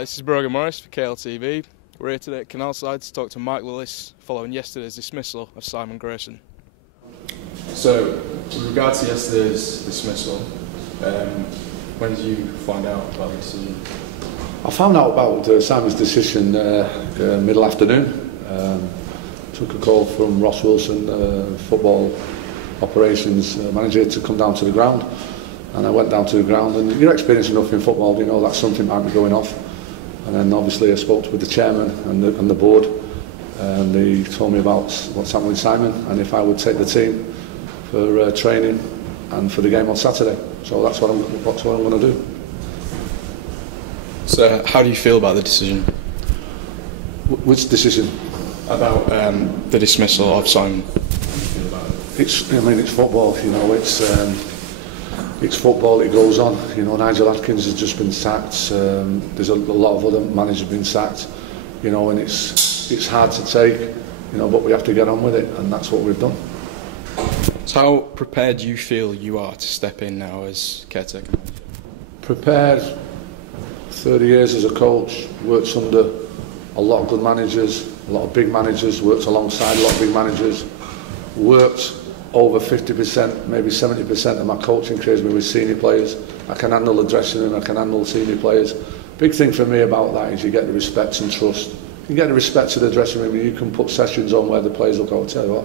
Hi, this is Brogan Morris for KLTV. We're here today at Canalside to talk to Mark Lillis following yesterday's dismissal of Simon Grayson. So, with regard to yesterday's dismissal, when did you find out about the decision? I found out about Simon's decision middle afternoon. Took a call from Ross Wilson, football operations manager, to come down to the ground. And I went down to the ground, and you're experienced enough in football, you know that something might be going off. And then obviously I spoke with the chairman and the board, and they told me about what's happening with Simon and if I would take the team for training and for the game on Saturday. So that's what I'm going to do. So how do you feel about the decision? Which decision? About the dismissal of Simon. It's football, you know. It's football, it goes on. You know, Nigel has just been sacked. There's a lot of other managers been sacked. You know, and it's hard to take. You know, but we have to get on with it, and that's what we've done. So, how prepared do you feel you are to step in now as caretaker manager? Prepared. 30 years as a coach. Worked under a lot of good managers, a lot of big managers. Worked alongside a lot of big managers. Worked over 50%, maybe 70% of my coaching career has been with senior players. I can handle the dressing room, I can handle senior players. Big thing for me about that is you get the respect and trust. You get the respect to the dressing room, and you can put sessions on where the players will go, I'll tell you what,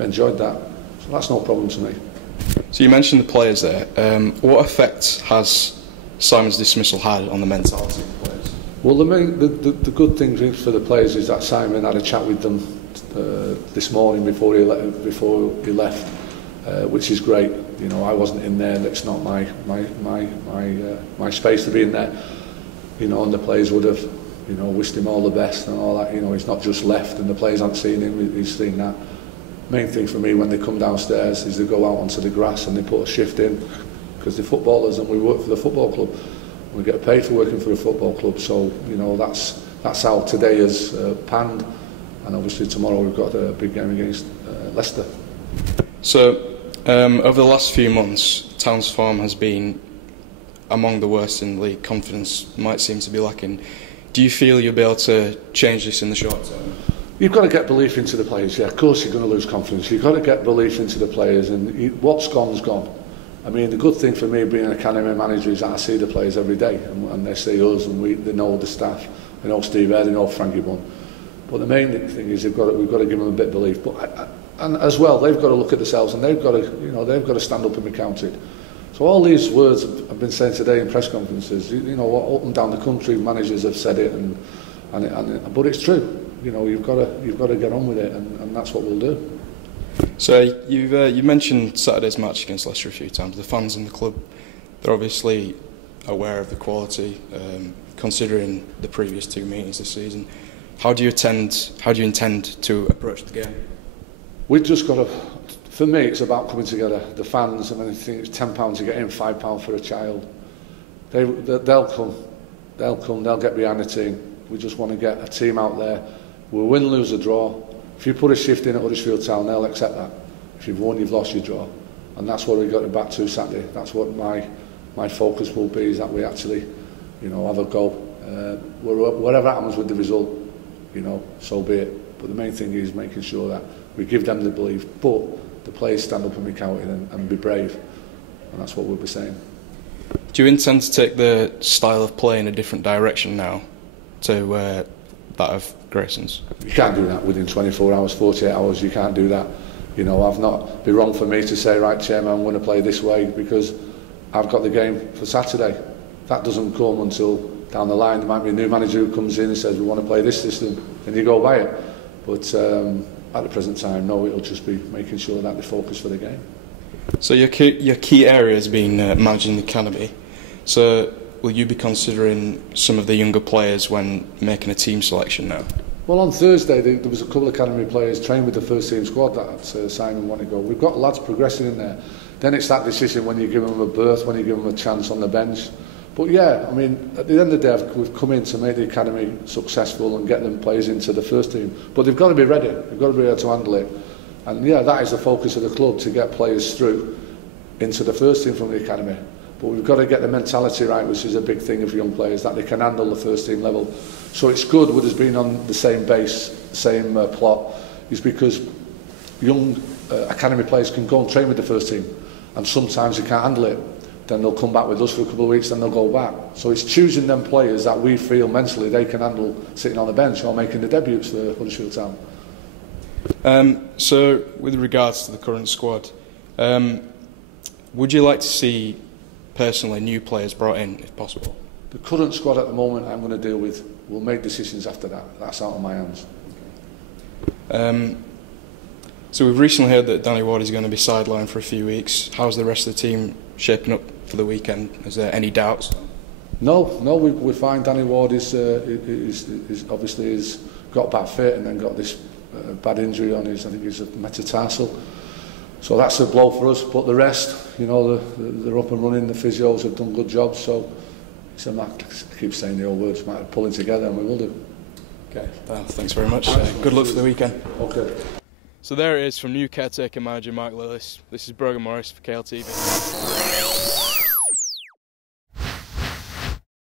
I enjoyed that. So that's no problem to me. So you mentioned the players there. What effect has Simon's dismissal had on the mentality of the players? Well, the good thing for the players is that Simon had a chat with them this morning before he left, which is great. You know, I wasn't in there. That's not my space to be in there. You know, and the players would have, you know, wished him all the best and all that. You know, he's not just left, and the players haven't seen him. He's seen that. Main thing for me when they come downstairs is they go out onto the grass and they put a shift in, because they're footballers and we work for the football club. We get paid for working for a football club. So you know, that's how today is panned. And obviously tomorrow we've got a big game against Leicester. So over the last few months, Town's form has been among the worst in the league. Confidence might seem to be lacking. Do you feel you'll be able to change this in the short term? You've got to get belief into the players. Yeah, of course you're going to lose confidence. You've got to get belief into the players, and what's gone's gone. I mean, the good thing for me being an academy manager is that I see the players every day, and they see us, and they know the staff, they know Steve Eyre, they know Frankie Bunn. But the main thing is we've got to give them a bit of belief. But and as well, they've got to look at themselves, and they've got to stand up and be counted. So all these words I've been saying today in press conferences, you know, up and down the country, managers have said it, but it's true. You know, you've got to get on with it, and that's what we'll do. So you mentioned Saturday's match against Leicester a few times. The fans in the club, they're obviously aware of the quality, considering the previous two meetings this season. How do you intend to approach the game? We've just got to. For me, it's about coming together. The fans. I mean, I think it's £10 to get in, £5 for a child. They'll come. They'll get behind the team. We just want to get a team out there. We'll win, lose, or draw. If you put a shift in at Huddersfield Town, they'll accept that. If you've won, you've lost, you draw. And that's what we've got to back to Saturday. That's what my focus will be, is that we actually, you know, have a go. Whatever happens with the result, you know, so be it. But the main thing is making sure that we give them the belief, but the players stand up and be counted and be brave. And that's what we'll be saying. Do you intend to take the style of play in a different direction now to that of Grayson's? You can't do that within 24 hours, 48 hours. You can't do that. You know, It'd be wrong for me to say, right, Chairman, I'm going to play this way because I've got the game for Saturday. That doesn't come until down the line. There might be a new manager who comes in and says, we want to play this system, and you go by it. But at the present time, no, it'll just be making sure that they focus for the game. So your key area has been managing the academy. So will you be considering some of the younger players when making a team selection now? Well, on Thursday there was a couple of academy players trained with the first team squad that Simon wanted to go. We've got lads progressing in there. Then it's that decision when you give them a berth, when you give them a chance on the bench. But yeah, I mean, at the end of the day, we've come in to make the academy successful and get them players into the first team. But they've got to be ready. They've got to be able to handle it. And yeah, that is the focus of the club, to get players through into the first team from the academy. But we've got to get the mentality right, which is a big thing of young players, that they can handle the first team level. So it's good with us being on the same base, same plot, is because young academy players can go and train with the first team, and sometimes they can't handle it. Then they'll come back with us for a couple of weeks, then they'll go back. So it's choosing them players that we feel mentally they can handle sitting on the bench or making the debuts for Huddersfield Town. So with regards to the current squad, would you like to see personally new players brought in if possible? The current squad at the moment I'm going to deal with. We'll make decisions after that. That's out of my hands. So we've recently heard that Danny Ward is going to be sidelined for a few weeks. How's the rest of the team shaping up for the weekend? Is there any doubts? No, we're fine. Danny Ward is obviously has got bad fit and then got this bad injury on his, I think it's a metatarsal. So that's a blow for us. But the rest, you know, they're up and running. The physios have done good jobs. So it's a matter, I keep saying the old words, matter of pulling together, and we will do. Okay, well, thanks very much. Good luck for the weekend. Okay. So there it is from new caretaker manager Mark Lillis. This is Brogan Morris for KLTV.